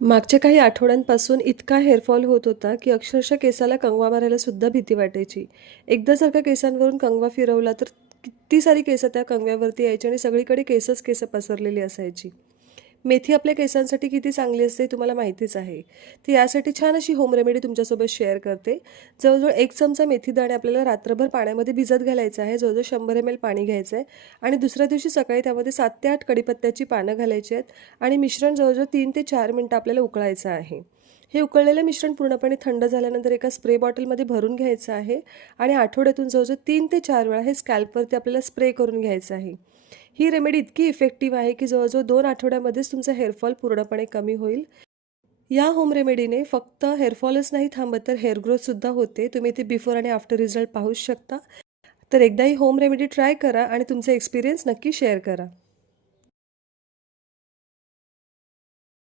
मागच्या काही आठवड्यांपासून इतका हेअरफॉल होत होता, की अक्षरशः केसाला कंगवा मारायला सुद्धा भीती वाटायची. एकदा जर का केसांवरून कंगवा फिरवला, तर किती सारी केसं त्या कंगव्यावरती यायची आणि सगळीकडे केसच केसं पसरलेली असायची. मेथी आपल्या केसांसाठी किती चांगली असते हे तुम्हाला माहितीच आहे. तर यासाठी छान अशी होम रेमेडी तुमच्यासोबत शेअर करते. जवळजवळ 1 चमचा मेथी दाणे आपल्याला रात्रभर पाण्यामध्ये भिजत घालायचं आहे. जवळजवळ 100 ml पाणी घ्यायचं आहे आणि दुसऱ्या दिवशी सकाळी त्यामध्ये 7 ते 8 कढीपत्त्याची पानं घालायची आहेत आणि मिश्रण जवळजवळ 3 ते 4 मिनिटं आपल्याला उकळायचं आहे. हे उकळलेलं मिश्रण पूर्णपणे थंड झाल्यानंतर एका स्प्रे बॉटलमध्ये भरून घ्यायचं आहे आणि आठवड्यातून जवळजवळ 3 ते 4 वेळा हे स्कॅल्पवरती आपल्याला स्प्रे करून घ्यायचं आहे. ही रेमेडी इतकी इफेक्टिव्ह आहे की जवळजवळ 2 आठवड्यामध्येच तुमचा हेअरफॉल पूर्णपणे कमी होईल. या होम रेमेडीने फक्त हेअरफॉलच नाही थांबत, तर हेअर ग्रोथसुद्धा होते. तुम्ही ते बिफोर आणि आफ्टर रिझल्ट पाहूच शकता. तर एकदा ही होम रेमेडी ट्राय करा आणि तुमचा एक्सपिरियन्स नक्की शेअर करा.